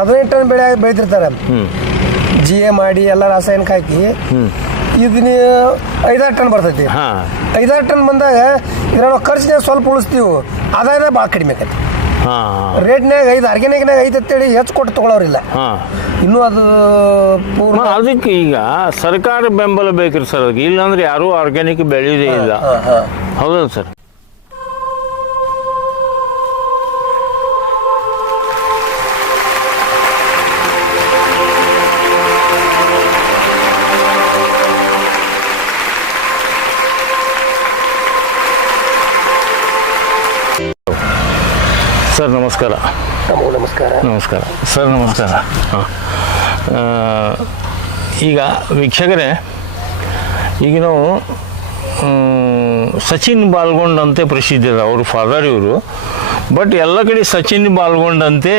ಹದಿನೆಂಟು ಟನ್ ಬೆಳೆ ಬೆಳಿತಿರ್ತಾರೆ G A ಮಾಡಿ ಎಲ್ಲ ರಾಸಾಯನಿಕ ಹಾಕಿ ಇದನ್ನ ಇದು ಐದಾರು ಟನ್ ಬರ್ತೈತಿ. ಹಾಂ. ಐದಾರು ಟನ್ ಬಂದಾಗ ಇದ್ರ ಖರ್ಚು ಖರ್ಚಿನಾಗ ಸ್ವಲ್ಪ ಉಳಿಸ್ತೀವಿ. ಆದಾಯದ ಭಾಳ ಕಡಿಮೆ ಆಕೈತಿ. ಹಾಂ. ರೇಟ್ನಾಗ ಐದು ಆರ್ಗ್ಯಾನಿಕ್ನಾಗ ಐದು ಅಂತೇಳಿ ಹೆಚ್ಚು ಕೊಟ್ಟು ತಗೊಳ್ಳೋರಿಲ್ಲ ಹಾಂ. ಇನ್ನೂ ಅದು ಪೂರ್ಣ ಅದಕ್ಕೆ ಈಗ ಸರ್ಕಾರ ಬೆಂಬಲ ಬೇಕ್ರಿ ಸರ್ ಅದಕ್ಕೆ. ಇಲ್ಲಾಂದ್ರೆ ಯಾರೂ ಆರ್ಗ್ಯಾನಿಕ್ ಬೆಳೆಯೋದೇ ಇಲ್ಲ. ಹೌದಾ. ಹೌದಲ್ಲ ಸರ್? ನಮಸ್ಕಾರ. ನಮಸ್ಕಾರ. ನಮಸ್ಕಾರ. ಸರ್ ನಮಸ್ಕಾರ. ಹಾಂ. ಈಗ ವೀಕ್ಷಕರೇ ಈಗ ನಾವು ಸಚಿನ್ ಬಾಲ್ಗೊಂಡ್ ಅಂತ ಪ್ರಸಿದ್ಧಿ ಅದ ಅವ್ರ ಫಾದರ್ ಇವರು. ಬಟ್ ಎಲ್ಲ ಕಡೆ ಸಚಿನ್ ಬಾಲ್ಗೊಂಡ್ ಅಂತೆ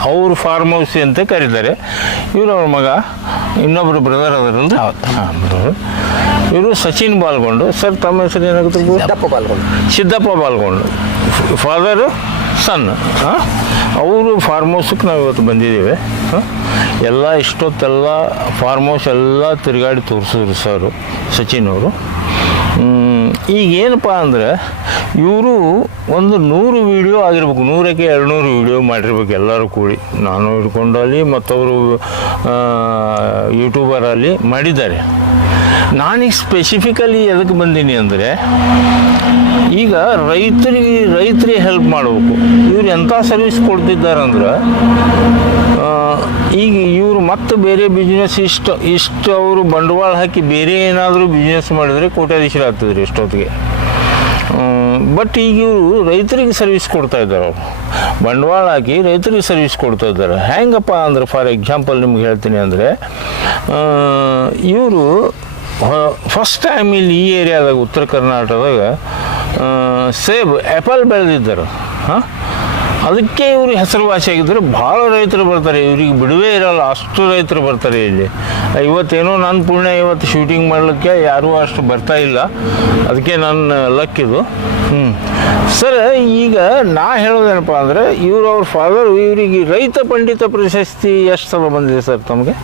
ಅವ್ರ ಫಾರ್ಮ್ ಹೌಸ್ ಅಂತ ಕರೀತಾರೆ. ಇವರು ಅವ್ರ ಮಗ ಇನ್ನೊಬ್ಬರು ಬ್ರದರ್ ಬ್ರದರ್ ಇವರು ಸಚಿನ್ ಬಾಲ್ಗೊಂಡು. ಸರ್ ತಮ್ಮ ಹೆಸರು ಏನಾಗುತ್ತೆ? ಸಿದ್ದಪ್ಪ ಬಾಲ್ಗೊಂಡು. ಸಿದ್ದಪ್ಪ ಬಾಲ್ಗೊಂಡು. ಫಾದರು ಸನ್ ಅವರು ಫಾರ್ಮ್ ಹೌಸಕ್ಕೆ ನಾವು ಇವತ್ತು ಬಂದಿದ್ದೀವಿ ಎಲ್ಲ ಇಷ್ಟೊತ್ತೆಲ್ಲ ಫಾರ್ಮ್ ಹೌಸ್ ಎಲ್ಲ ತಿರುಗಾಡಿ ತೋರಿಸಿದ್ರು ಸರ್ ಸಚಿನ್ ಅವರು. ಈಗ ಏನಪ್ಪ ಅಂದರೆ ಇವರು ಒಂದು ನೂರು ವೀಡಿಯೋ ಆಗಿರ್ಬೇಕು, ನೂರಕ್ಕೆ ಎರಡು ನೂರು ವೀಡಿಯೋ ಮಾಡಿರ್ಬೇಕು ಎಲ್ಲರೂ ಕೂಡಿ. ನಾನು ಹಿಡ್ಕೊಂಡಲ್ಲಿ ಮತ್ತವರು ಯೂಟ್ಯೂಬರಲ್ಲಿ ಮಾಡಿದ್ದಾರೆ. ನಾನೀಗ ಸ್ಪೆಸಿಫಿಕಲಿ ಎದಕ್ಕೆ ಬಂದೀನಿ ಅಂದರೆ, ಈಗ ರೈತರಿಗೆ ರೈತರಿಗೆ ಹೆಲ್ಪ್ ಮಾಡಬೇಕು. ಇವ್ರು ಎಂಥ ಸರ್ವಿಸ್ ಕೊಡ್ತಿದ್ದಾರಂದ್ರೆ ಈಗ ಇವರು ಮತ್ತೆ ಬೇರೆ ಬಿಸ್ನೆಸ್ ಇಷ್ಟು ಇಷ್ಟು ಅವರು ಬಂಡವಾಳ ಹಾಕಿ ಬೇರೆ ಏನಾದರೂ ಬಿಸ್ನೆಸ್ ಮಾಡಿದರೆ ಕೋಟ್ಯಾಧೀಶರು ಆಗ್ತದ್ರಿ ಎಷ್ಟೊತ್ತಿಗೆ. ಬಟ್ ಈಗ ಇವರು ರೈತರಿಗೆ ಸರ್ವಿಸ್ ಕೊಡ್ತಾ ಇದ್ದಾರೆ ಅವರು. ಬಂಡವಾಳ ಹಾಕಿ ರೈತರಿಗೆ ಸರ್ವಿಸ್ ಕೊಡ್ತಾ ಇದ್ದಾರೆ. ಹೆಂಗಪ್ಪ ಅಂದ್ರೆ ಫಾರ್ ಎಕ್ಸಾಂಪಲ್ ನಿಮ್ಗೆ ಹೇಳ್ತೀನಿ ಅಂದರೆ ಇವರು ಫಸ್ಟ್ ಟೈಮ್ ಇಲ್ಲಿ ಈ ಏರಿಯಾದಾಗ ಉತ್ತರ ಕರ್ನಾಟಕದಾಗ ಸೇಬ್ ಆ್ಯಪಲ್ ಬೆಳೆದಿದ್ದರು. ಹಾಂ? ಅದಕ್ಕೆ ಇವರು ಹೆಸರುವಾಸಿಯಾಗಿದ್ದರು ಭಾಳ ರೈತರು ಬರ್ತಾರೆ. ಇವ್ರಿಗೆ ಬಿಡುವೇ ಇರಲ್ಲ. ಅಷ್ಟು ರೈತರು ಬರ್ತಾರೆ ಇಲ್ಲಿ. ಇವತ್ತೇನೋ ನನ್ನ ಪುಣ್ಯ, ಇವತ್ತು ಶೂಟಿಂಗ್ ಮಾಡಲಿಕ್ಕೆ ಯಾರೂ ಅಷ್ಟು ಬರ್ತಾ ಇಲ್ಲ. ಅದಕ್ಕೆ ನನ್ನ ಲಕ್ ಇದು. ಹ್ಞೂ ಸರ್, ಈಗ ನಾ ಹೇಳೋದೇನಪ್ಪ ಅಂದರೆ, ಇವರು ಅವ್ರ ಫಾದರ್ ಇವರಿಗೆ ರೈತ ಪಂಡಿತ ಪ್ರಶಸ್ತಿ ಎಷ್ಟು ಸಲ ಬಂದಿದೆ ಸರ್ ತಮಗೆ?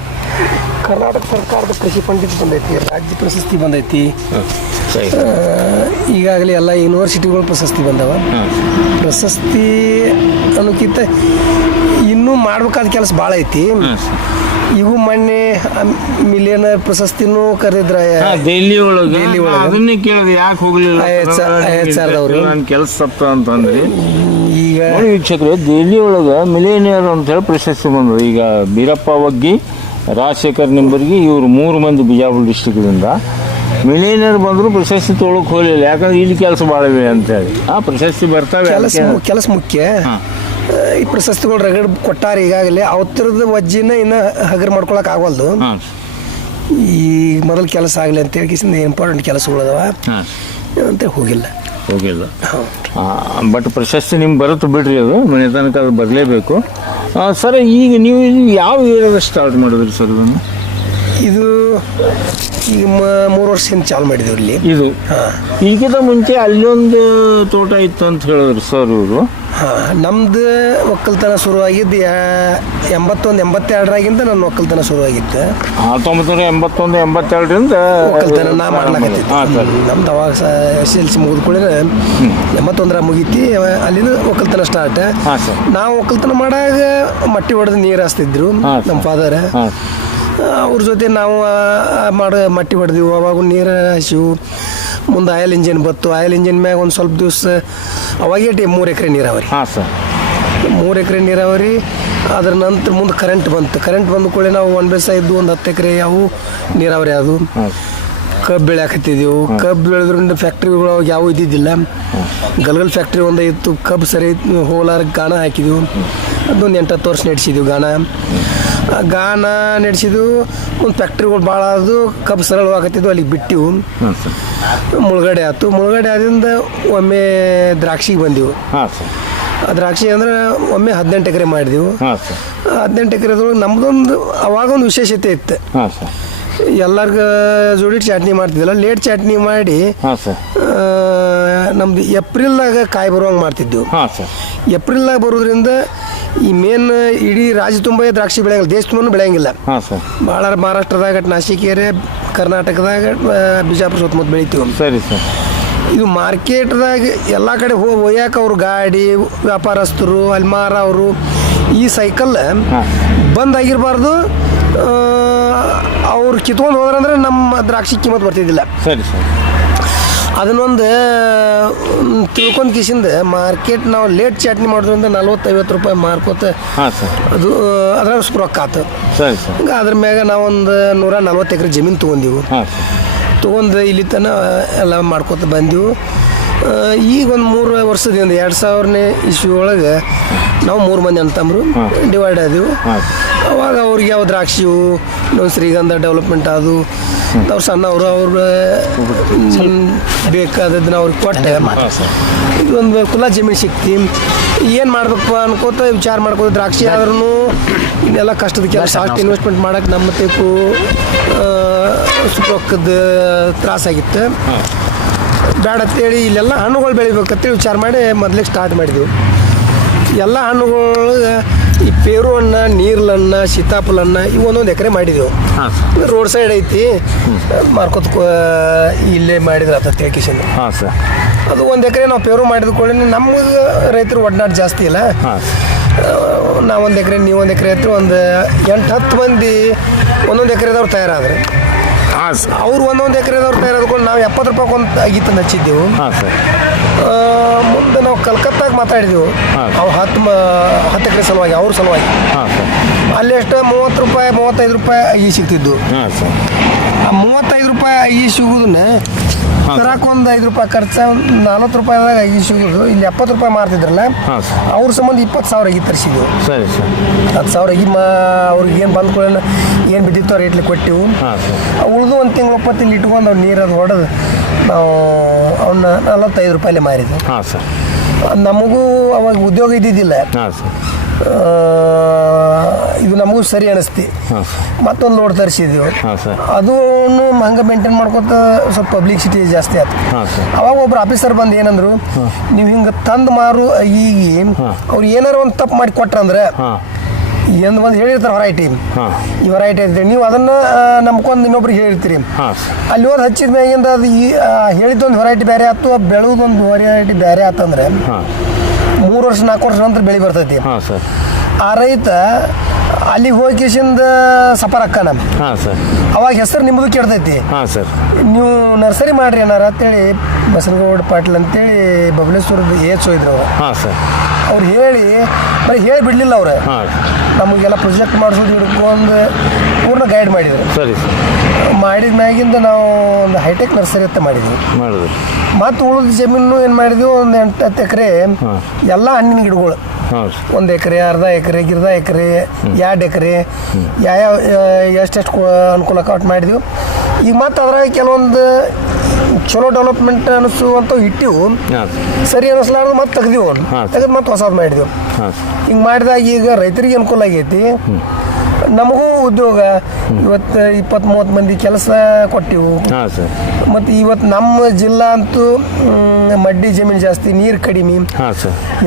ಕರ್ನಾಟಕ ಸರ್ಕಾರದ ಕೃಷಿ ಪಂಡಿತ ಬಂದೈತಿ ರಾಜ್ಯ ಪ್ರಶಸ್ತಿ ಬಂದೈತಿ ಈಗಾಗಲೇ ಎಲ್ಲ ಯೂನಿವರ್ಸಿಟಿಗಳು ಪ್ರಶಸ್ತಿ ಬಂದವ ಪ್ರಶಸ್ತಿ ಅನ್ನೋಕ್ಕಿಂತ ಇನ್ನೂ ಮಾಡ್ಬೇಕಾದ ಕೆಲಸ ಭಾಳ ಐತಿ ಇವು ಮೊನ್ನೆ ಮಿಲಿಯನ್ ಪ್ರಶಸ್ತಿನೂ ಕರೆದ್ರ ದೆಹಲಿ ಒಳಗೆ. ಅದನ್ನೇ ಕೇಳಿದೆ ಯಾಕೆ ಹೋಗ್ಲಿಲ್ಲ ನನ್ನ ಕೆಲಸ ತಪ್ಪ ಅಂತಂದ್ರೆ ಈಗ ವೀಕ್ಷಕರು ದೆಹಲಿ ಒಳಗೆ ಮಿಲಿಯನಿಯರ್ ಅಂತ ಹೇಳಿ ಪ್ರಶಸ್ತಿ ಬಂದರು ಈಗ ಬೀರಪ್ಪ ವಗ್ಗಿ ರಾಜಶೇಖರ್ ನಿಂಬರ್ಗಿ ಇವರು ಮೂರು ಮಂದಿ ಬಿಜಾಪುರ ಡಿಸ್ಟಿಕ್ದಿಂದ ಮಿಲೇನಿಯರ್ ಬಂದರೂ ಪ್ರಶಸ್ತಿ ತೊಳಕ್ಕೆ ಹೋಗಲಿಲ್ಲ. ಯಾಕಂದ್ರೆ ಇಲ್ಲಿ ಕೆಲಸ ಭಾಳ ಇವೆ ಅಂತೇಳಿ ಆ ಪ್ರಶಸ್ತಿ ಬರ್ತಾವೆ ಕೆಲಸ ಕೆಲಸ ಮುಖ್ಯ. ಈ ಪ್ರಶಸ್ತಿಗಳು ರಗಡ್ ಕೊಟ್ಟಾರ ಈಗಾಗಲೇ. ಅವತ್ತರದ ವಜ್ಜಿನ ಇನ್ನು ಹಗರ್ ಮಾಡ್ಕೊಳಕ್ ಆಗವಲ್ದು. ಈ ಮೊದಲು ಕೆಲಸ ಆಗಲಿ ಅಂತ ಹೇಳಿ ಇಂಪಾರ್ಟೆಂಟ್ ಕೆಲಸಗಳು ಅದಾವ. ಹಾಂ. ಅಂತ ಹೋಗಿಲ್ಲ. ಹೋಗಿಲ್ಲ. ಬಟ್ ಪ್ರಶಸ್ತಿ ನಿಮ್ಗೆ ಬರುತ್ತೆ ಬಿಡ್ರಿ ಅದು ಮನೆ ತನಕ ಅದು ಬರಲೇಬೇಕು. ಸರ್ ಈಗ ನೀವು ಇದು ಯಾವ ಏರಿಯಾದ ಸ್ಟಾರ್ಟ್ ಮಾಡಿದ್ರಿ ಸರ್ ಇದನ್ನು? ಇದು ಈಗ ಮೂರು ವರ್ಷದಿಂದ ಚಾಲು ಮಾಡಿದೆವು ಇಲ್ಲಿ. ಇದು? ಹಾಂ. ಈಗಿಂತ ಮುಂಚೆ ಅಲ್ಲೊಂದು ತೋಟ ಇತ್ತು ಅಂತ ಹೇಳಿದ್ರು ಸರ್ ಇವರು ಹಾಂ ನಮ್ದು ಒಕ್ಕಲ್ತನ ಶುರುವಾಗಿದ್ದು ಎಂಬತ್ತೊಂದು ಎಂಬತ್ತೆರಡರಾಗಿಂದ ನನ್ನ ಒಕ್ಕಲ್ತನ ಶುರುವಾಗಿತ್ತು. ಹತ್ತೊಂಬತ್ತು ನೂರ ಎಂಬತ್ತೊಂದು ಎಂಬತ್ತೆರಡರಿಂದ ಒಕ್ಕಲ್ತನ ನಾ ಮಾಡ್ಲಾಕತ್ತಿದ್ದೆ. ನಮ್ದು ಅವಾಗ ಎಸ್ ಎಲ್ ಸಿ ಮುಗಿದ ಎಂಬತ್ತೊಂದರ ಮುಗೀತಿ ಅಲ್ಲಿಂದ ಒಕ್ಕಲ್ತನ ಸ್ಟಾರ್ಟ್ ನಾವು ಒಕ್ಕಲ್ತನ ಮಾಡಾಗ ಮಟ್ಟಿ ಹೊಡೆದು ನೀರು ಹಾಸ್ತಿದ್ರು ನಮ್ಮ ಫಾದರ್ ಅವ್ರ ಜೊತೆ ನಾವು ಮಾಡೋ ಮಟ್ಟಿ ಹೊಡೆದಿವು. ಅವಾಗ ನೀರು ಹಾಸಿವು ಮುಂದೆ ಆಯಲ್ ಇಂಜಿನ್ ಬತ್ತು ಆಯಲ್ ಇಂಜಿನ್ ಮ್ಯಾಗ ಒಂದು ಸ್ವಲ್ಪ ದಿವಸ ಅವಾಗೇ ಟಿ ಮೂರು ಎಕರೆ ನೀರಾವರಿ. ಹಾಂ ಸರ್. ಮೂರು ಎಕರೆ ನೀರಾವರಿ ಅದ್ರ ನಂತರ ಮುಂದೆ ಕರೆಂಟ್ ಬಂತು. ಕರೆಂಟ್ ಬಂದ ಕೂಡಲೇ ನಾವು ಒಂದು ಬೇಸ ಇದ್ದು ಒಂದು ಹತ್ತು ಎಕರೆ ಯಾವು ನೀರಾವರಿ ಅದು. ಕಬ್ಬು ಬೆಳೆಯಾಕತ್ತಿದ್ದೆವು ಕಬ್ಬು ಬೆಳೆದ್ರಿಂದ ಫ್ಯಾಕ್ಟ್ರಿಗಳು ಅವಾಗ ಯಾವ ಇದ್ದಿದ್ದಿಲ್ಲ. ಗಲ್ಗಲ್ ಫ್ಯಾಕ್ಟ್ರಿ ಒಂದು ಇತ್ತು ಕಬ್ಬು ಸರಿ ಹೋಲಾರ ಗಾಣ ಹಾಕಿದ್ದೆವು ಅದೊಂದು ಎಂಟತ್ತು ವರ್ಷ ನಡೆಸಿದ್ದೆವು ಗಾಣ. ಆ ನಡೆಸಿದ್ದು ಒಂದು ಫ್ಯಾಕ್ಟ್ರಿಗಳು ಭಾಳ ಆದವು ಕಬ್ಬು ಸರಳವಾಗತ್ತಿದ್ವು ಅಲ್ಲಿಗೆ ಬಿಟ್ಟಿವು. ಹಾಂ ಸರ್. ಮುಳುಗಡೆ ಆಯ್ತು. ಮುಳುಗಡೆ ಆದಿಂದ ಒಮ್ಮೆ ದ್ರಾಕ್ಷಿಗೆ ಬಂದೆವು. ಹಾಂ ಸರ್. ಆ ದ್ರಾಕ್ಷಿ ಅಂದ್ರೆ ಒಮ್ಮೆ ಹದಿನೆಂಟು ಎಕರೆ ಮಾಡಿದೆವು. ಹಾಂ ಸರ್. ಹದಿನೆಂಟು ಎಕರೆದೊಳಗೆ ನಮ್ಮದೊಂದು ಅವಾಗೊಂದು ವಿಶೇಷತೆ ಇತ್ತು. ಹಾಂ ಸರ್. ಎಲ್ಲರಿಗ ಜೋಡಿ ಚಟ್ನಿ ಮಾಡ್ತಿದ್ದಿಲ್ಲ ಲೇಟ್ ಚಟ್ನಿ ಮಾಡಿ ಹಾಂ ಸರ್. ನಮ್ದು ಏಪ್ರಿಲ್ದಾಗ ಕಾಯಿ ಬರುವಂಗೆ ಮಾಡ್ತಿದ್ದೆವು ಹಾಂ ಸರ್. ಏಪ್ರಿಲ್ದಾಗ ಬರೋದ್ರಿಂದ ಈ ಮೇನ್ ಇಡೀ ರಾಜ್ಯ ತುಂಬ ದ್ರಾಕ್ಷಿ ಬೆಳೆಯಂಗಿಲ್ಲ ದೇಶ ತುಂಬ ಬೆಳೆಯಂಗಿಲ್ಲ. ಹಾಂ ಸರ್. ಭಾಳ ಮಹಾರಾಷ್ಟ್ರದಾಗ ನಾಸಿಕೇರೆ ಕರ್ನಾಟಕದಾಗ ಬಿಜಾಪುರ ಸುತ್ತಮುತ್ತ ಬೆಳಿತೀವಿ ಸರಿ ಸರ್. ಇದು ಮಾರ್ಕೆಟ್ದಾಗ ಎಲ್ಲ ಕಡೆ ಹೋಗಿ ಒಯ್ಯಾಕ ಅವ್ರು ಗಾಡಿ ವ್ಯಾಪಾರಸ್ಥರು ಅಲ್ಮಾರ ಅವರು ಈ ಸೈಕಲ್ ಬಂದ್ ಆಗಿರಬಾರ್ದು ಅವ್ರು ಕಿತ್ಕೊಂಡು ಹೋದ್ರಂದ್ರೆ ನಮ್ಮ ದ್ರಾಕ್ಷಿ ಕಿಮ್ಮತ್ ಬರ್ತಿದ್ದಿಲ್ಲ. ಸರಿ ಸರ್. ಅದನ್ನೊಂದು ತಿಳ್ಕೊಂಡು ಕಿಸಿಂದ ಮಾರ್ಕೆಟ್ ನಾವು ಲೇಟ್ ಚಟ್ನಿ ಮಾಡೋದ್ರಿಂದ ನಲ್ವತ್ತೈವತ್ತು ರೂಪಾಯಿ ಮಾರ್ಕೋತ ಅದು ಅದ್ರಾಗ ಸ್ಪ್ರೋಕ್ ರೊಕ್ಕ ಆತು. ಅದ್ರ ಮ್ಯಾಗ ನಾವೊಂದು ನೂರ ನಲ್ವತ್ತು ಎಕರೆ ಜಮೀನು ತೊಗೊಂಡಿವು. ತೊಗೊಂಡು ಇಲ್ಲಿ ತನ ಎಲ್ಲ ಮಾಡ್ಕೋತ ಬಂದೆವು. ಈಗ ಒಂದು ಮೂರು ವರ್ಷದಿಂದ ಎರಡು ಸಾವಿರನೇ ಇಸ್ವಿ ಒಳಗೆ ನಾವು ಮೂರು ಮಂದಿ ಅಂತಂಬ್ರು ಡಿವೈಡ್ ಆದೆವು. ಅವಾಗ ಅವ್ರಿಗೆ ಯಾವ ದ್ರಾಕ್ಷಿವು ಶ್ರೀಗಂಧ ಡೆವಲಪ್ಮೆಂಟ್ ಅದು ಅವ್ರು ಸಣ್ಣವರು ಅವ್ರ ಬೇಕಾದದನ್ನ ಅವ್ರಿಗೆ ಕೊಟ್ಟೆ. ಇದೊಂದು ಕುಲ ಜಮೀನು ಸಿಕ್ತಿ ಏನು ಮಾಡ್ಬೇಕಪ್ಪ ಅನ್ಕೋತ ವಿಚಾರ ಮಾಡ್ಕೋತ ದ್ರಾಕ್ಷಿ ಆದ್ರೂ ಇದೆಲ್ಲ ಕಷ್ಟದ ಕೆಲಸ ಅಷ್ಟು ಇನ್ವೆಸ್ಟ್ಮೆಂಟ್ ಮಾಡೋಕೆ ನಮ್ಮ ತೇಕು ರೊಕ್ಕದ ತ್ರಾಸಾಗಿತ್ತು ಬೇಡ ಅಂತೇಳಿ ಇಲ್ಲೆಲ್ಲ ಹಣ್ಣುಗಳು ಬೆಳಿಬೇಕಂತೇಳಿ ವಿಚಾರ ಮಾಡಿ ಮೊದ್ಲಿಗೆ ಸ್ಟಾರ್ಟ್ ಮಾಡಿದ್ವಿ. ಎಲ್ಲ ಹಣ್ಣುಗಳು ಈ ಪೇರು ಅನ್ನ ನೀರ್ಲನ್ನ ಹಣ್ಣು ಸೀತಾಫಲ ಅನ್ನ ಇವು ಒಂದೊಂದು ಎಕರೆ ಮಾಡಿದೆವು ರೋಡ್ ಸೈಡ್ ಐತಿ. ಮಾರ್ಕೋತ್ ಇಲ್ಲೇ ಮಾಡಿದ್ರೆ ಆತ ತಿಳ್ಕಿಸಿಂದ ಅದು ಒಂದು ಎಕರೆ ನಾವು ಪೇರು ಮಾಡಿದ ಕೂಡ ನಮ್ಗೆ ರೈತರು ಒಡನಾಟ ಜಾಸ್ತಿ ಇಲ್ಲ. ನಾವು ಒಂದು ಎಕರೆ ನೀವು ಒಂದು ಎಕರೆ ಹತ್ರ ಒಂದು ಎಂಟು ಹತ್ತು ಮಂದಿ ಒಂದೊಂದು ಎಕರೆದವ್ರು ತಯಾರಾದ್ರೆ. ಹಾಂ ಸರ್. ಅವ್ರು ಒಂದೊಂದು ಎಕರೆದವ್ರು ತಯಾರಾದ್ಕೊಂಡು ನಾವು ಎಪ್ಪತ್ತು ರೂಪಾಯಿ ಒಂದು ಗೀತ ಹಚ್ಚಿದ್ದೆವು. ಹಾಂ ಸರ್. ಆ, ಮುಂದೆ ನಾವು ಕಲ್ಕತ್ತಾಗ ಮಾತಾಡಿದೆವು. ಹಾಂ. ಅವು ಹತ್ತು ಮ ಹತ್ತು ಎಕರೆ ಸಲುವಾಗಿ ಅವ್ರ ಸಲುವಾಗಿ. ಹಾಂ ಸರ್. ಅಲ್ಲಿ ಎಷ್ಟು ಮೂವತ್ತು ರೂಪಾಯಿ ಮೂವತ್ತೈದು ರೂಪಾಯಿ ಈ ಸಿಗ್ತಿದ್ದು ಹಾಂ ಸರ್. ಆ ಮೂವತ್ತೈದು ರೂಪಾಯಿ ಈ ಸಿಗುದನ್ನ ಒಂದು ಐದು ರೂಪಾಯಿ ಖರ್ಚು ನಲ್ವತ್ತು ರೂಪಾಯಿದಾಗ ಐದು ಸಿಗೋದು ಇಲ್ಲಿ ಎಪ್ಪತ್ತು ರೂಪಾಯಿ ಮಾರ್ತಿದ್ರಲ್ಲ ಅವ್ರ ಸಂಬಂಧ ಇಪ್ಪತ್ತು ಸಾವಿರ ಆಗಿ ತರಿಸಿದ್ವು. ಸರಿ ಸರ್. ಹತ್ತು ಸಾವಿರ ಆಗಿ ಮಾ ಅವ್ರಿಗೆ ಏನು ಬಂದ ಕೂಡ ಏನು ಬಿದ್ದಿತ್ತು ರೇಟ್ಲಿ ಕೊಟ್ಟಿವು. ಉಳಿದು ಒಂದು ತಿಂಗಳು ಒಪ್ಪತ್ತು ಇಲ್ಲಿ ಇಟ್ಕೊಂಡು ಅವ್ರು ನೀರದು ಹೊಡೆದು ನಾವು ಅವನ್ನ ನಲವತ್ತೈದು ರೂಪಾಯಿಲೆ ಮಾರಿದ್ವಿ. ಹಾಂ ಸರ್. ನಮಗೂ ಅವಾಗ ಉದ್ಯೋಗ ಇದ್ದಿದ್ದಿಲ್ಲ. ಹಾಂ ಸರ್. ಇದು ನಮಗೂ ಸರಿ ಅನಿಸ್ತಿ. ಮತ್ತೊಂದು ಲೋಡ್ ತರಿಸಿದ್ವಿ. ಅದು ಹಂಗೆ ಮೇಂಟೈನ್ ಮಾಡ್ಕೊತ ಸ್ವಲ್ಪ ಪಬ್ಲಿಸಿಟಿ ಜಾಸ್ತಿ ಆಯ್ತು ಅವಾಗ ಒಬ್ರು ಆಫೀಸರ್ ಬಂದು ಏನಂದ್ರು ನೀವು ಹಿಂಗೆ ತಂದು ಮಾರು ಈಗ ಅವ್ರು ಏನಾರ ಒಂದು ತಪ್ಪು ಮಾಡಿ ಕೊಟ್ರಂದ್ರೆ ಎಂದು ಏನು ಒಂದು ಹೇಳಿರ್ತಾರೆ ವೆರೈಟಿ ಹಾಂ. ಈ ವೆರೈಟಿ ಐತೆ. ನೀವು ಅದನ್ನ ನಮ್ಕೊಂದು ಇನ್ನೊಬ್ರಿಗೆ ಹೇಳಿರ್ತೀರಿ ಅಲ್ಲಿ ಹೋದ್ ಹಚ್ಚಿದ ಮ್ಯಾಗಿಂದ ಅದು ಈ ಹೇಳಿದ್ದೊಂದು ವೆರೈಟಿ ಬೇರೆ ಆಯ್ತು ಬೆಳೆದೊಂದು ವೆರೈಟಿ ಬೇರೆ ಆತಂದ್ರೆ ಮೂರು ವರ್ಷ ನಾಲ್ಕು ವರ್ಷ ನಂತರ ಬೆಳೆ ಬರ್ತೈತಿ. ಹಾಂ ಸರ್. ಆ ರೈತ ಅಲ್ಲಿಗೆ ಹೋಗಿ ಕಿಶಿಂದ ಸಫರ್ ಅಕ್ಕನ ಹಾಂ ಸರ್. ಅವಾಗ ಹೆಸರು ನಿಮ್ಮದು ಕೆಡ್ತೈತಿ ಹಾಂ ಸರ್. ನೀವು ನರ್ಸರಿ ಮಾಡ್ರಿ ಏನಾರ ಅಂತೇಳಿ ಬಸನಗೌಡ ಪಾಟೀಲ್ ಅಂತೇಳಿ ಬಬಲೇಶ್ವರದ ಏಚ್ ಹೋಯ್ದ್ರು ಅವರು ಹಾಂ ಸರ್. ಅವ್ರು ಹೇಳಿ ಬರೀ ಹೇಳಿ ಬಿಡಲಿಲ್ಲ ಅವ್ರೆ ನಮಗೆಲ್ಲ ಪ್ರೊಜೆಕ್ಟ್ ಮಾಡಿಸೋದು ಹಿಡ್ಕೊಂಡು ಪೂರ್ಣ ಗೈಡ್ ಮಾಡಿದ್ರು. ಸರಿ ಮಾಡಿದ ಮ್ಯಾಗಿಂದ ನಾವು ಒಂದು ಹೈಟೆಕ್ ನರ್ಸರಿ ಅಂತ ಮಾಡಿದ್ವಿ. ಮತ್ತು ಉಳಿದ ಜಮೀನು ಏನು ಮಾಡಿದ್ವಿ? ಒಂದು ಎಂಟು ಹತ್ತು ಎಕರೆ. ಎಲ್ಲ ಹಣ್ಣಿನ ಗಿಡಗಳು. ಒಂದು ಎಕರೆ ಅರ್ಧ ಎಕರೆ ಗಿರ್ಧ ಎಕರೆ ಎರಡು ಎಕರೆ ಯಾವ್ಯಾವ ಎಷ್ಟೆಷ್ಟು ಅನುಕೂಲ ಕಟ್ ಮಾಡಿದ್ವಿ. ಈಗ ಮತ್ತು ಅದ್ರಾಗ ಕೆಲವೊಂದು ಚಲೋ ಡೆವಲಪ್ಮೆಂಟ್ ಅನಿಸುವಂತ ಇಟ್ಟಿವು. ಸರಿ ಅನಿಸ್ಲಾರ್ದು ಮತ್ತೆ ತೆಗ್ದಿವು. ತೆಗೆದು ಮತ್ತೆ ಹೊಸದು ಮಾಡಿದೆವು. ಹಿಂಗೆ ಮಾಡಿದಾಗ ಈಗ ರೈತರಿಗೆ ಅನುಕೂಲ ಆಗೈತಿ. ನಮಗೂ ಉದ್ಯೋಗ. ಇವತ್ತು ಇಪ್ಪತ್ತು ಮೂವತ್ತು ಮಂದಿ ಕೆಲಸ ಕೊಟ್ಟಿವು. ಮತ್ತು ಇವತ್ತು ನಮ್ಮ ಜಿಲ್ಲಾ ಅಂತೂ ಮಡ್ಡಿ ಜಮೀನು ಜಾಸ್ತಿ ನೀರು ಕಡಿಮೆ.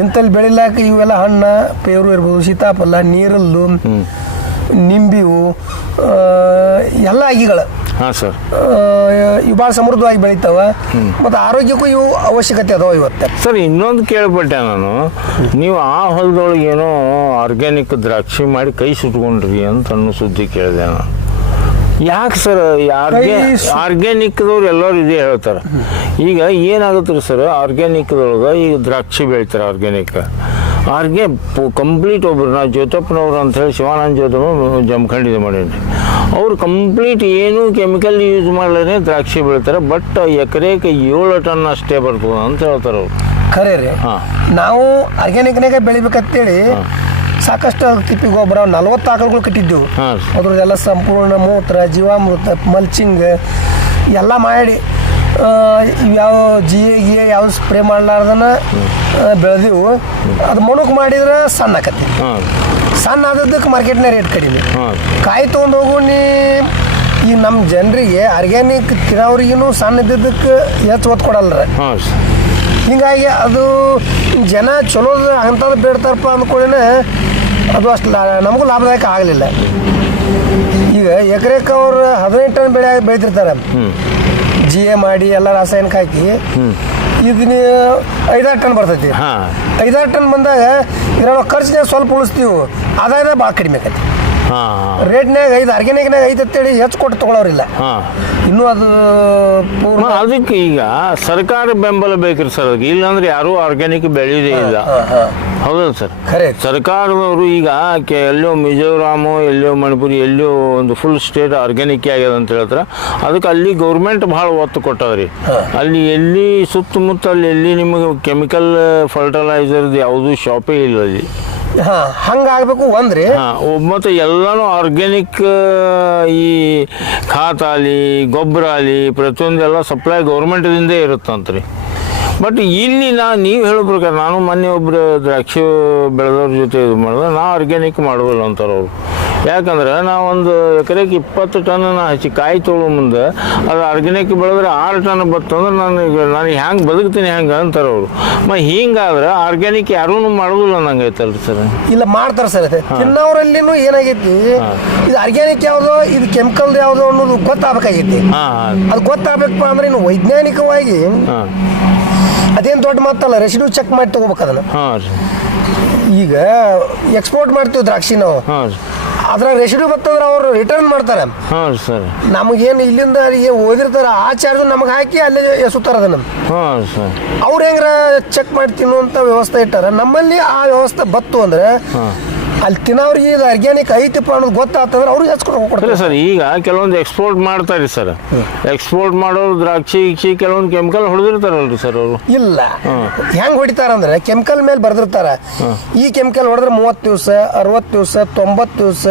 ಇಂಥಲ್ಲಿ ಬೆಳಿಲಾಕ ಇವೆಲ್ಲ ಹಣ್ಣ ಪೇರು ಇರ್ಬೋದು ಸೀತಾಫಲ ನೀರಲ್ಲು. ನಿಂಬಿವು ಹೂವು ಎಲ್ಲ ಅಗಿಗಳು. ಹಾಂ ಸರ್. ಇವು ಭಾಳ ಸಮೃದ್ಧವಾಗಿ ಬೆಳಿತಾವ. ಮತ್ತು ಆರೋಗ್ಯಕ್ಕೂ ಇವು ಅವಶ್ಯಕತೆ ಅದಾವ ಇವತ್ತು. ಸರ್ ಇನ್ನೊಂದು ಕೇಳ್ಪಟ್ಟೆ ನಾನು. ನೀವು ಆ ಹೊಲದೊಳಗೆ ಏನೋ ಆರ್ಗ್ಯಾನಿಕ್ ದ್ರಾಕ್ಷಿ ಮಾಡಿ ಕೈ ಸುಟ್ಕೊಂಡ್ರಿ ಅಂತ ಅನ್ನೋ ಸುದ್ದಿ ಕೇಳಿದೆ ನಾನು. ಯಾಕೆ ಸರ್ ಆರ್ಗ್ಯಾನಿಕ್ದವ್ರು ಎಲ್ಲರೂ ಇದೇ ಹೇಳ್ತಾರೆ. ಈಗ ಏನಾಗುತ್ತೆ ಸರ್ ಆರ್ಗ್ಯಾನಿಕ್ದೊಳಗೆ ಈಗ ದ್ರಾಕ್ಷಿ ಬೆಳಿತಾರೆ ಆರ್ಗ್ಯಾನಿಕ್ ಆರ್ಗ್ಯಾ ಕಂಪ್ಲೀಟ್ ಒಬ್ಬರು ನಾವು ಜ್ಯೋತಪ್ಪನವ್ರು ಅಂತ ಹೇಳಿ ಶಿವಾನಂದ ಜ್ಯೋತಪ್ಪ ಜಮಖಂಡಿದೆ ಮಾಡೀನಿ ಅವರು ಕಂಪ್ಲೀಟ್ ಏನೂ ಕೆಮಿಕಲ್ ಯೂಸ್ ಮಾಡಲೇ ದ್ರಾಕ್ಷಿ ಬೆಳಿತಾರೆ ಬಟ್ ಎಕರೆಗೆ ಏಳು ಟನ್ ಅಷ್ಟೇ ಬರ್ತದೆ ಅಂತ ಹೇಳ್ತಾರೆ ಅವರು. ಖರೆ ರೀ. ಹಾಂ. ನಾವು ಆರ್ಗ್ಯಾನಿಕ್ನಾಗ ಬೆಳಿಬೇಕಂತೇಳಿ ಸಾಕಷ್ಟು ತಿಪ್ಪಿ ಗೊಬ್ಬರ ನಲ್ವತ್ತು ಆಕಳುಗಳು ಕಟ್ಟಿದ್ದೆವು. ಅದ್ರದ್ದೆಲ್ಲ ಸಂಪೂರ್ಣ ಮೂತ್ರ ಜೀವಾಮೃತ ಮಲ್ಚಿಂಗ್ ಎಲ್ಲ ಮಾಡಿ ಯಾವ ಜಿ ಗೀ ಯಾವ ಸ್ಪ್ರೇ ಮಾಡಲಾರ್ದನ ಬೆಳೆದೆವು. ಅದು ಮೊಣಕ್ ಮಾಡಿದ್ರೆ ಸಣ್ಣ ಆಕತಿ ಸಣ್ಣ ಆದದ್ದಕ್ಕೆ ಮಾರ್ಕೆಟ್ನ ರೇಟ್ ಕಡಿಮೆ. ಕಾಯಿ ತೊಗೊಂಡು ಹೋಗು ನೀ ಈ ನಮ್ಮ ಜನರಿಗೆ ಆರ್ಗ್ಯಾನಿಕ್ ತಿನ್ನೋರಿಗೂ ಸಣ್ಣ ಇದ್ದಿದ್ದಕ್ಕೆ ಹೆಚ್ಚು ಒತ್ತು ಕೊಡಲ್ರ. ಹಿಂಗಾಗಿ ಅದು ಜನ ಚಲೋ ಅಂಥದ್ದು ಬೇಡ್ತಾರಪ್ಪ ಅಂದ್ಕೊಳ್ಳೆ ಅದು ಅಷ್ಟು ನಮಗೂ ಲಾಭದಾಯಕ ಆಗಲಿಲ್ಲ. ಈಗ ಎಕರೆಕ್ಕೆ ಅವ್ರು ಹದಿನೆಂಟು ಟನ್ ಬೆಳೆ ಬೆಳಿತಿರ್ತಾರೆ ಜಿ ಎ ಮಾಡಿ ಎಲ್ಲ ರಾಸಾಯನಿಕ ಹಾಕಿ ಇದನ್ನ ಐದಾರು ಟನ್ ಬರ್ತೈತಿ. ಹಾಂ. ಐದಾರು ಟನ್ ಬಂದಾಗ ಇದ್ರೊಳಗೆ ಖರ್ಚಿನ ಸ್ವಲ್ಪ ಉಳಿಸ್ತೀವಿ. ಆದಾಯದ ಭಾಳ ಕಡಿಮೆ ಆಕೈತಿ. ರೇಟ್ನಾಗ ಐದು ಆರ್ಗ್ಯಾನಿಕ್ನಾಗ ಐದು ಅಂತೇಳಿ ಹೆಚ್ಚು ಕೊಟ್ಟು ತೊಗೊಳೋರಿಲ್ಲ. ಇನ್ನೂ ಅದು ಪೂರ್ಣ ಅದಕ್ಕೆ ಈಗ ಸರ್ಕಾರ ಬೆಂಬಲ ಬೇಕ್ರಿ ಸರ್ ಅದಕ್ಕೆ. ಇಲ್ಲಾಂದ್ರೆ ಯಾರೂ ಆರ್ಗ್ಯಾನಿಕ್ ಬೆಳೆಯೋದೇ ಇಲ್ಲ. ಹೌದಲ್ಲ ಸರ್? ಖರೆ ಸರ್ಕಾರದವರು ಈಗ ಕೆ ಎಲ್ಲೋ ಮಿಜೋರಾಮು ಎಲ್ಲೋ ಮಣಿಪುರಿ ಎಲ್ಲೋ ಒಂದು ಫುಲ್ ಸ್ಟೇಟ್ ಆರ್ಗ್ಯಾನಿಕ್ ಆಗ್ಯದ ಅಂತ ಹೇಳ್ತಾರೆ. ಅದಕ್ಕೆ ಅಲ್ಲಿ ಗೌರ್ಮೆಂಟ್ ಭಾಳ ಒತ್ತು ಕೊಟ್ಟವ್ರಿ ಅಲ್ಲಿ ಎಲ್ಲಿ ಸುತ್ತಮುತ್ತ ಅಲ್ಲಿ ಎಲ್ಲಿ ನಿಮಗೆ ಕೆಮಿಕಲ್ ಫರ್ಟಿಲೈಸರ್ದು ಯಾವುದೂ ಶಾಪೇ ಇಲ್ಲ ಅಲ್ಲಿ. ಹಂಗಾಗಬೇಕು ಒಂದ್ರಿ. ಹಾಂ ಮತ್ತು ಎಲ್ಲನೂ ಆರ್ಗ್ಯಾನಿಕ್ ಈ ಖಾತ ಆಗಲಿ, ಗೊಬ್ಬರ ಆಲಿ ಪ್ರತಿಯೊಂದೆಲ್ಲ ಸಪ್ಲೈ ಗೌರ್ಮೆಂಟ್ದಿಂದೇ ಇರುತ್ತಂತ್ರಿ. ಬಟ್ ಇಲ್ಲಿ ನಾ, ನೀವು ಹೇಳೋ ನಾನು ಮೊನ್ನೆ ಒಬ್ಬರು ದ್ರಾಕ್ಷಿ ಬೆಳೆದವ್ರ ಜೊತೆ ಇದು ಮಾಡಿದ್ರೆ ನಾ ಆರ್ಗ್ಯಾನಿಕ್ ಮಾಡೋಲ್ಲ ಅಂತಾರೆ ಅವರು ಯಾಕಂದ್ರೆ ನಾವು ಒಂದು ಎಕರೆಗೆ ಇಪ್ಪತ್ತು ಟನ್ ನಾ ಹಚ್ಚಿ ಕಾಯಿ ತೊಗೊಳ್ಳೋ ಮುಂದೆ ಅದು ಆರ್ಗ್ಯಾನಿಕ್ ಬೆಳೆದ್ರೆ ಆರು ಟನ್ ಬತ್ತಂದ್ರೆ ನಾನು ಈಗ ನಾನು ಹೆಂಗೆ ಬದುಕ್ತೀನಿ ಹೆಂಗೆ ಅಂತಾರೆ ಅವರು. ಮ ಹಿಂಗಾದ್ರೆ ಆರ್ಗ್ಯಾನಿಕ್ ಯಾರೂ ಮಾಡೋದಿಲ್ಲ ನಂಗೆ ಸರ್. ಇಲ್ಲ ಮಾಡ್ತಾರೆ ಸರ್ ತಿನ್ನೋರಲ್ಲಿನೂ ಏನಾಗೈತಿ ಇದು ಆರ್ಗ್ಯಾನಿಕ್ ಯಾವುದೋ ಇದು ಕೆಮಿಕಲ್ ಯಾವುದೋ ಅನ್ನೋದು ಗೊತ್ತಾಗಬೇಕಾಗೈತಿ. ಅದು ಗೊತ್ತಾಗಬೇಕು ಅಂದ್ರೆ ಇನ್ನು ವೈಜ್ಞಾನಿಕವಾಗಿ ಅದೇನು ದೊಡ್ಡ ಮಾತಲ್ಲ ರೆಸಿಡ್ಯೂ ಚೆಕ್ ಮಾಡಿ ತಗೋಬೇಕು ಅದನ್ನು. ಈಗ ಎಕ್ಸ್ಪೋರ್ಟ್ ಮಾಡ್ತೀವಿ ದ್ರಾಕ್ಷಿ ನಾವು ಅದ್ರಾಗ ರೆಸಿಡ್ಯೂ ಬರ್ತಂದ್ರೆ ಅವರು ರಿಟರ್ನ್ ಮಾಡ್ತಾರೆ. ಹಾಂ ರೀ ಸರ್. ನಮಗೇನು ಇಲ್ಲಿಂದ ಅಲ್ಲಿಗೆ ಓದಿರ್ತಾರೆ ಆ ಚಾರ್ಜ್ ನಮಗೆ ಹಾಕಿ ಅಲ್ಲೇ ಎಸುತ್ತಾರ ಅದನ್ನು. ಸರ್. ಅವ್ರು ಹೆಂಗ್ರ ಚೆಕ್ ಮಾಡಿ ತಿನ್ನುವಂಥ ವ್ಯವಸ್ಥೆ ಇಟ್ಟಾರ. ನಮ್ಮಲ್ಲಿ ಆ ವ್ಯವಸ್ಥೆ ಬತ್ತು ಅಂದ್ರೆ ಅಲ್ಲಿ ತಿನ್ನೋರಿಗೆ ಇದು ಆರ್ಗ್ಯಾನಿಕ್ ಐತಿಪ್ಪ ಅನ್ನೋದು ಗೊತ್ತಾತಂದ್ರೆ ಅವ್ರಿಗೆ ಹಚ್ಕೊಂಡು ಇಲ್ಲ ಕೊಡ್ತಾರೆ. ಸರ್ ಈಗ ಕೆಲವೊಂದು ಎಕ್ಸ್ಪೋರ್ಟ್ ಮಾಡ್ತಾರೆ ಸರ್. ಎಕ್ಸ್ಪೋರ್ಟ್ ಮಾಡೋರು ದ್ರಾಕ್ಷಿ ಗಿಕ್ಷಿ ಕೆಲವೊಂದು ಕೆಮಿಕಲ್ ಹೊಡೆದಿರ್ತಾರಲ್ರಿ ಸರ್ ಅವರು. ಇಲ್ಲ. ಹೆಂಗ್ ಹೊಡಿತಾರಂದ್ರೆ ಕೆಮಿಕಲ್ ಮೇಲೆ ಬರ್ದಿರ್ತಾರ. ಈ ಕೆಮಿಕಲ್ ಹೊಡೆದ್ರೆ ಮೂವತ್ತು ದಿವಸ ಅರವತ್ತು ದಿವಸ ತೊಂಬತ್ತು ದಿವಸ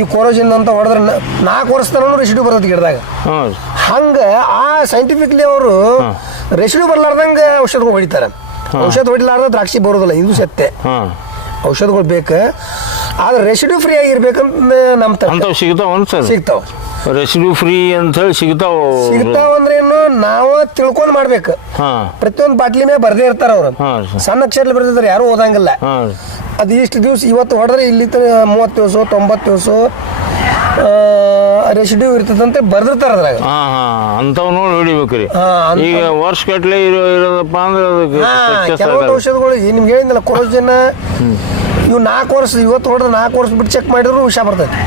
ಈ ಕೊರೋಜಿನ್ ಅಂತ ಹೊಡೆದ್ರೆ ನಾಲ್ಕು ವರ್ಷ ತನಕ ರೆಸಿಡ್ಯೂ ಬರ್ತದೆ ಗಿಡದಾಗ. ಹಾಂ ಹಂಗ ಆ ಸೈಂಟಿಫಿಕ್ಲಿ ಅವರು ರೆಸಿಡ್ಯೂ ಬರ್ಲಾರ್ದಂಗೆ ಔಷಧ ಹೊಡಿತಾರೆ. ಔಷಧ ಹೊಡಿಲಾರ್ದ ದ್ರಾಕ್ಷಿ ಬರೋದಿಲ್ಲ ಇದು ಸತ್ಯ. ಹಾಂ ಔಷಧಗಳು ಬೇಕು. ಆದ್ರೆ ರೆಸಿಡ್ಯೂ ಫ್ರೀ ಆಗಿರ್ಬೇಕಂತ ನಮ್ಮ ಅಂಥವು ಸಿಗ್ತಾವನ್ ಸರ್? ಸಿಗ್ತಾವ. ರೆಸಿಡ್ಯೂ ಫ್ರೀ ಅಂತ ಹೇಳಿ ಸಿಗ್ತಾವ ಸಿಗ್ತಾವ ಅಂದ್ರೆ ಏನು ನಾವು ತಿಳ್ಕೊಂಡ್ ಮಾಡ್ಬೇಕು. ಹಾಂ. ಪ್ರತಿಯೊಂದು ಬಾಟ್ಲಿ ಮೇಲೆ ಬರ್ದೇ ಇರ್ತಾರ ಅವ್ರು. ಹಾಂ ಸಣ್ಣ ಅಕ್ಷರ ಬರ್ದಿರ್ತಾರೆ ಯಾರು ಓದಂಗಿಲ್ಲ. ಹಾಂ ಅದು ಇಷ್ಟು ದಿವಸ ಇವತ್ತು ಹೊಡೆದ್ರೆ ಇಲ್ಲಿ ಮೂವತ್ತು ದಿವಸ ತೊಂಬತ್ತು ದಿವಸ ರೆಸಿಡ್ಯೂ ಇರ್ತದಂತೆ ಬರ್ದಿರ್ತಾರ ಅದ್ರಾಗ. ಹಾ ಹಾ ಅಂಥವು ನೋಡಿ ಹೊಡಿಬೇಕು ಹಾ, ಅಂಥವ್- ಈಗ ವರ್ಷ ಕಟ್ಲೆ ಇರೋ ಇರೋದಪ್ಪ ಅಂದ್ರೆ ಅದಕ್ಕೆ ಹಾ, success ಕೆಲವೊಂದು ಆಗಲ್ಲ. ಔಷಧಗಳು ಈ ನಿಮ್ಗೆ ಹೇಳಿದ್ನಲ್ಲ ಕೊರೋಜನ್ ಇವು ನಾಲ್ಕು ವರ್ಷ ಇವತ್ತು ಹೊಡೆದ್ರೆ ನಾಲ್ಕು ವರ್ಷ ಬಿಟ್ಟು ಚೆಕ್ ಮಾಡಿದ್ರು ವಿಷ ಬರ್ತೈತಿ.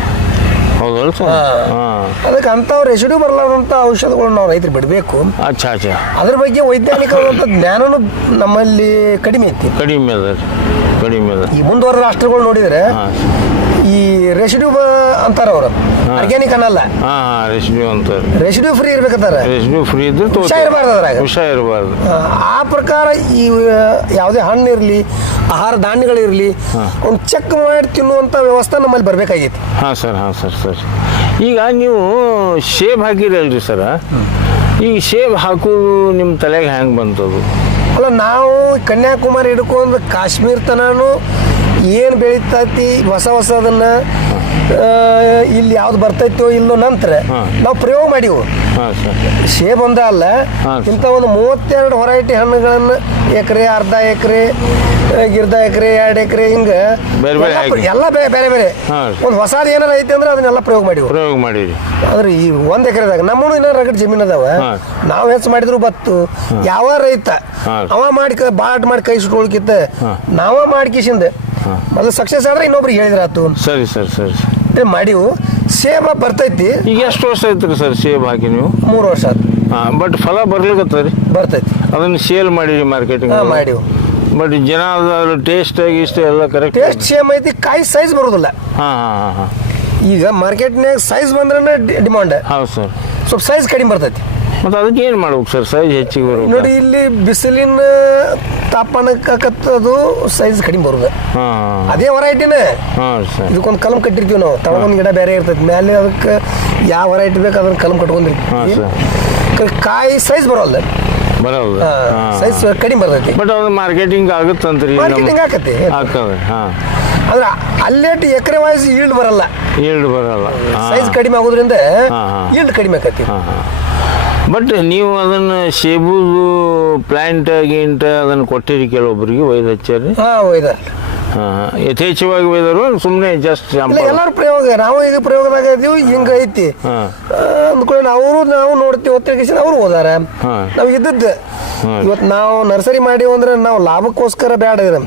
ಹೌದಲ್ಲ ಸರ್ ಹಾ. ಹಾಂ. ಅದಕ್ಕೆ ಅಂಥವು ರೆಸಿಡ್ಯೂ ಬರಲಾರ್ದಂಥ ಔಷಧಗಳು ನಾವು ರೈತರು ಬಿಡಬೇಕು. ಅಚ್ಚಾ ಅಚ್ಚಾ. ಅದ್ರ ಬಗ್ಗೆ ವೈಜ್ಞಾನಿಕವಾದಂಥ ಜ್ಞಾನನೂ ನಮ್ಮಲ್ಲಿ ಕಡಿಮೆ ಐತಿ. ಕಡಿಮೆ ಅದ ರೀ ಕಡಿಮೆ ಅದ. ಈ ಮುಂದುವರೆದ ರಾಷ್ಟ್ರಗಳು ನೋಡಿದ್ರೆ ಹಾಂ. ಈ ರೆಸಿಡ್ಯೂ ಅಂತಾರ ಅವರು. ಆರ್ಗ್ಯಾನಿಕ್ ಅನ್ನಲ್ಲ. ಹಾಂ ರೆಸಿಡ್ಯೂ ಅಂತಾರೆ. ರೆಸಿಡ್ಯೂ ಫ್ರೀ ಇರ್ಬೇಕಂತಾರ? ರೆಸಿಡ್ಯೂ ಫ್ರೀ ಇದ್ರೆ ವಿಷ ಇರಬಾರ್ದು ಅದ್ರಾಗ. ವಿಷ ಇರಬಾರ್ದು. ಆ, ಪ್ರಕಾರ ಈ ಯಾವುದೇ ಹಣ್ಣು ಇರಲಿ ಆಹಾರ ಧಾನ್ಯಗಳಿರಲಿ ಒಂದು ಚೆಕ್ ಮಾಡಿ ತಿನ್ನುವಂಥ ವ್ಯವಸ್ಥೆ ನಮ್ಮಲ್ಲಿ ಬರ್ಬೇಕಾಗಿತ್ತು ಹಾಂ ಸರ್ ಹಾಂ ಸರ್ ಸರ್ ಈಗ ನೀವು ಶೇಬ್ ಹಾಕಿರಲ್ರಿ ಸರ? ಈಗ ಶೇಬ್ ಹಾಕೋದು ನಿಮ್ಮ ತಲೆಗೆ ಹೆಂಗೆ ಬಂತದು? ಅಲ್ಲ ನಾವು ಕನ್ಯಾಕುಮಾರಿ ಹಿಡ್ಕೊಂಡು ಕಾಶ್ಮೀರ ತನಾನು ಏನು ಬೆಳೀತೈತಿ ಹೊಸ ಹೊಸದನ್ನ ಇಲ್ಲಿ ಯಾವ್ದು ಬರ್ತೈತೋ ಇಲ್ಲೋ ನಂತರ ನಾವು ಪ್ರಯೋಗ ಮಾಡಿವು. ಸೇಬ್ ಒಂದ ಅಲ್ಲ. ಇಂಥ ಒಂದು ಮೂವತ್ತೆರಡು ಹೊರೈಟಿ ಹಣ್ಣುಗಳನ್ನು ಎಕರೆ ಅರ್ಧ ಎಕರೆ ಗಿರ್ಧ ಎಕರೆ ಎರಡು ಎಕರೆ ಹಿಂಗ ಎಲ್ಲ- ಬೇರೆ ಬೇರೆ. ಒಂದು ಹೊಸದು ಏನಾರ ಐತೆ ಅಂದ್ರೆ ಅದನ್ನೆಲ್ಲ ಪ್ರಯೋಗ ಮಾಡಿವು. ಪ್ರಯೋಗ ಮಾಡಿವಿ ಆದ್ರೆ ಈ ಒಂದ್ ಎಕರೆದಾಗ ನಮ್ಮನು ಇನ್ನೂ ರಗಡ್ ಜಮೀನ್ ಅದಾವ. ನಾವು ಹೆಚ್ಚು ಮಾಡಿದ್ರು ಬತ್ತು. ಯಾವ ರೈತ ಅವ ಮಾಡಿ ಬಾಟ್ ಮಾಡಿ ಕೈ ಸುಟ್ಕೊಳ್ಕಿತ್ತ ನಾವ ಮಾಡ್ಕಿಸಿಂದ ಅದು ಸಕ್ಸಸ್ ಆದ್ರೆ ಇನ್ನೊಬ್ರಿಗೆ ಹೇಳಿದ್ರಾತು ಸರಿ ಸರ್ ಸರಿ ಸರ್. ಮಾಡಿವು ಸೇಮ್ ಬರ್ತೈತಿ. ಈಗ ಎಷ್ಟು ವರ್ಷ ಆಯ್ತು ಸರ್ ಸೇಬ್ ಹಾಕಿ ನೀವು? ಮೂರು ವರ್ಷ ಆಯ್ತು. ಹಾಂ ಬಟ್ ಫಲ ಬರ್ಲಿಕ್ಕೆ ರೀ? ಬರ್ತೈತಿ. ಅದನ್ನು ಸೇಲ್ ಮಾಡಿರಿ ಮಾರ್ಕೆಟಿಂಗ್ ಮಾಡಿವು ಬಟ್ ಜನ ಟೇಸ್ಟ್ ಇಷ್ಟ ಎಲ್ಲ ಕರೆಕ್ಟ್ ಟೇಸ್ಟ್ ಸೇಮ್ ಐತಿ ಕಾಯಿ ಸೈಜ್ ಬರೋದಿಲ್ಲ. ಹಾಂ ಹಾಂ ಹಾಂ ಈಗ ಮಾರ್ಕೆಟ್ನಾಗ ಸೈಜ್ ಬಂದ್ರೆ ಡಿಮಾಂಡ್ ಹೌದು ಸರ್. ಸ್ವಲ್ಪ ಸೈಜ್ ಕಡಿಮೆ ಬರ್ತೈತಿ. ಮತ್ತು ಅದಕ್ಕೆ ಏನು ಮಾಡ್ಬೇಕು ಸರ್ ಸೈಜ್ ಹೆಚ್ಚಿಗೆ ನೋಡಿ ಬರ್ಬೇಕು ಇಲ್ಲಿ ಬಿಸಿಲಿನ ತಾಪಮಾನಕ್ಕದು ಸೈಜ್ ಕಡಿಮೆ ಬರೋದು. ಹಾಂ. ಅದೇ ವೆರೈಟಿನೇ ಹಾಂ ಸರ್ ಇದಕ್ಕೊಂದು ಕಲಂ ಕಟ್ಟಿರ್ತೀವಿ ನಾವು. ತಳಗೊಂದು ಗಿಡ ಬೇರೆ ಇರ್ತೈತಿ. ಮೇಲೆ ಅದಕ್ಕೆ ಯಾವ ವೆರೈಟಿ ಬೇಕು ಅದನ್ನ ಕಲಂ ಕಟ್ಕೊಂಡಿರ್ತೀವಿ. ಸರ್ ಕ- ಕಾಯಿ ಸೈಜ್ ಬರೋಲ್ಲ. ಬರೋದು ಸೈಜ್ ಕಡಿಮೆ ಬರ್ತೈತಿ. ಬಟ್ ಅದು ಮಾರ್ಕೆಟಿಂಗ್ ಆಗುತ್ತಂತ್ರಿ ಮಾರ್ಕೆಟಿಂಗ್ ಆಕತಿ. ಆಗ್ತದೆ ಹಾಂ. ಆದ್ರೆ ಅಲ್ಲೇಟ್ ಎಕರೆ ವೈಸ್ ಈಲ್ಡ್ ಬರಲ್ಲ. ಈಲ್ಡ್ ಬರಲ್ಲ. ಸೈಜ್ ಕಡಿಮೆ ಆಗೋದ್ರಿಂದ ಹಾ, ಹಾ. ಈಲ್ಡ್ ಕಡಿಮೆ ಆಕತಿ. ಹಾಂ ಹಾಂ. ಬಟ್ ನೀವು ಅದನ್ನು ಸೇಬುದು ಪ್ಲ್ಯಾಂಟ್ ಗಿಂಟ ಅದನ್ನು ಕೊಟ್ಟಿರಿ ಕೆಲವೊಬ್ಬರಿಗೆ ಒಯ್ದು ಹಚ್ಚಾರಿ? ಹಾ ಯಥೇಚ್ಛವಾಗಿ ಒಯ್ದರು ಸುಮ್ಮನೆ ಜಸ್ಟ್ ಇಲ್ಲ ಎಲ್ಲರೂ ಪ್ರಯೋಗ ನಾವು ಈಗ ಪ್ರಯೋಗದಾಗ ಇದೀವಿ ಹಿಂಗ ಐತಿ. ಹಾಂ. ಅಂದ್ಕೊಳ್ಳಿ ಅವರು ನಾವು ನೋಡ್ತೀವಿ ಹೊತ್ತಿಗೆ ಅವರು ಓದಾರ. ಹಾ. ನಾವು ಇದ್ದದ್ದು. ಇವತ್ತು ನಾವು ನರ್ಸರಿ ಮಾಡೀವಿ ಅಂದ್ರೆ ನಾವು ಲಾಭಕ್ಕೋಸ್ಕರ ಬೇಡ ಇದು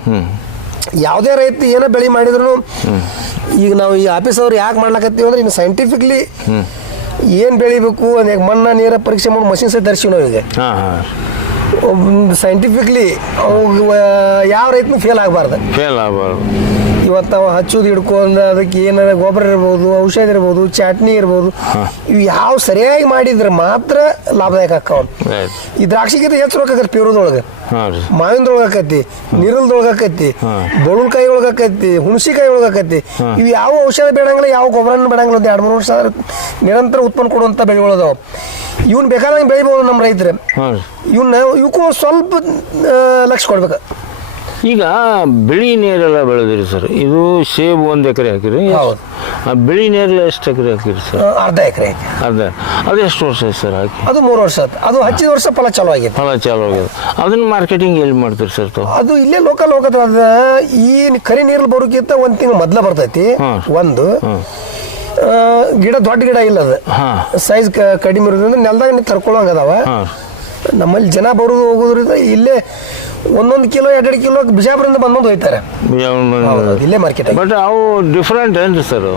ಯಾವುದೇ ರೈತ ಏನೋ ಬೆಳೆ ಮಾಡಿದ್ರು ಈಗ ನಾವು ಈ ಆಫೀಸ್ ಅವ್ರು ಯಾಕೆ ಮಾಡ್ಲಕತ್ತೀವಿ ಅಂದ್ರೆ ಇನ್ನು ಸೈಂಟಿಫಿಕ್ಲಿ ಏನು ಬೆಳಿಬೇಕು ಅದೇ ಮಣ್ಣ ನೀರ ಪರೀಕ್ಷೆ ಮಾಡಿ ಮಷಿನ್ ಸಹ ಇದೆ ನಾವು ಈಗ ಹಾಂ. ಹಾಂ ಸೈಂಟಿಫಿಕ್ಲಿ ಯಾವ ರೈತನು ಫೇಲ್ ಆಗಬಾರ್ದು. ಫೇಲ್ ಆಗಬಾರ್ದು. ಇವತ್ತು ನಾವು ಹಚ್ಚೋದು ಹಿಡ್ಕೊಂಡು ಅದಕ್ಕೆ ಏನಾರ ಗೊಬ್ಬರ ಇರ್ಬೋದು ಔಷಧ ಇರ್ಬೋದು ಚಟ್ನಿ ಇರ್ಬೋದು ಇವು ಯಾವ ಸರಿಯಾಗಿ ಮಾಡಿದ್ರೆ ಮಾತ್ರ ಲಾಭದಾಯಕ ಆಕ್ಕವ ರೈಟ್ ಈ ದ್ರಾಕ್ಷಿಗಿಂತ ಹೆಚ್ಚು ರೊಕ್ಕ ಆಕತಿ ಪೇರುದೊಳಗೆ ಮಾವಿನದೊಳಗೆ ಆಕತಿ ನೀರಲ್ದೊಳಗೆ ಆಕತಿ ಬಳುಳ್ಕಾಯಿ ಒಳಗೆ ಆಕತಿ ಹುಣಸಿಕಾಯಿ ಒಳಗೆ ಆಕತಿ ಇವು ಯಾವ ಔಷಧ ಬೇಡಂಗಿಲ್ಲ ಯಾವ ಗೊಬ್ಬರನ ಬೇಡಂಗಿಲ್ಲ ಒಂದು ಎರಡು ಮೂರು ವರ್ಷ ಆದ್ರೆ ನಿರಂತರ ಉತ್ಪನ್ನ ಕೊಡುವಂಥ ಬೆಳೆಗಳದಾವ ಇವ್ನು ಬೇಕಾದಂಗೆ ಬೆಳಿಬೋದು ನಮ್ಮ ರೈತರು. ಇವನ್ನ ಇವಕ್ಕೂ ಸ್ವಲ್ಪ ಲಕ್ಷ ಕೊಡ್ಬೇಕು. ಈಗ ಬಿಳಿ ನೀರೆಲ್ಲ ಬೆಳೆದಿರಿ ಸರ್. ಇದು ಸೇಬು ಒಂದು ಎಕರೆ ಹಾಕಿರಿ. ಹೌದು. ಆ ಬಿಳಿ ನೀರೆಲ್ಲ ಎಷ್ಟು ಎಕರೆ ಹಾಕಿರಿ ಸರ್? ಅರ್ಧ ಎಕರೆ ಅರ್ಧ. ಅದ ಅದು ಎಷ್ಟು ವರ್ಷ ಆಯ್ತು ಸರ್ ಹಾಕಿ? ಅದು ಮೂರು ವರ್ಷ ಆಯ್ತು. ಅದು ಹಚ್ಚಿದ ವರ್ಷ ಫಲ ಚಲೋ ಆಗೈತೆ ಫಲ ಚಾಲು ಆಗಿದೆ. ಅದನ್ನ ಮಾರ್ಕೆಟಿಂಗ್ ಎಲ್ಲಿ ಮಾಡ್ತೀರಿ ಸರ್ ತಾವು? ಅದು ಇಲ್ಲೇ ಲೋಕಲ್ ಹೋಗೋದ್ರ ಅದ ಈ ಕರಿ ನೀರಲ್ಲಿ ಬರೋಕ್ಕಿಂತ ಒಂದ್ ತಿಂಗಳು ಮೊದ್ಲ ಬರ್ತೈತಿ. ಹ್ಮ್. ಒಂದು. ಆ, ಗಿಡ ದೊಡ್ಡ ಗಿಡ ಇಲ್ಲ ಅದು. ಹಾಂ. ಸೈಜ್ ಕಡಿಮೆ ಇರೋದ್ರಿಂದ ನೆಲದಾಗ ನೀವು ತರ್ಕೊಳ್ಳೋಂಗ ಅದಾವ. ಹಾಂ. ನಮ್ಮಲ್ಲಿ ಜನ ಬರೋದು ಹೋಗೋದ್ರಿಂದ ಇಲ್ಲೇ ಒಂದೊಂದು ಕಿಲೋ ಎರಡೆರಡು ಕಿಲೋ ಬಿಜಾಪುರದಿಂದ ಬಂದೊಂದು ಹೋಯ್ತಾರೆ. ಇಲ್ಲೇ ಮಾರ್ಕೆಟ್ ಬಟ್ ಅವು ಡಿಫ್ರೆಂಟ್ ಏನ್ರಿ ಸರ್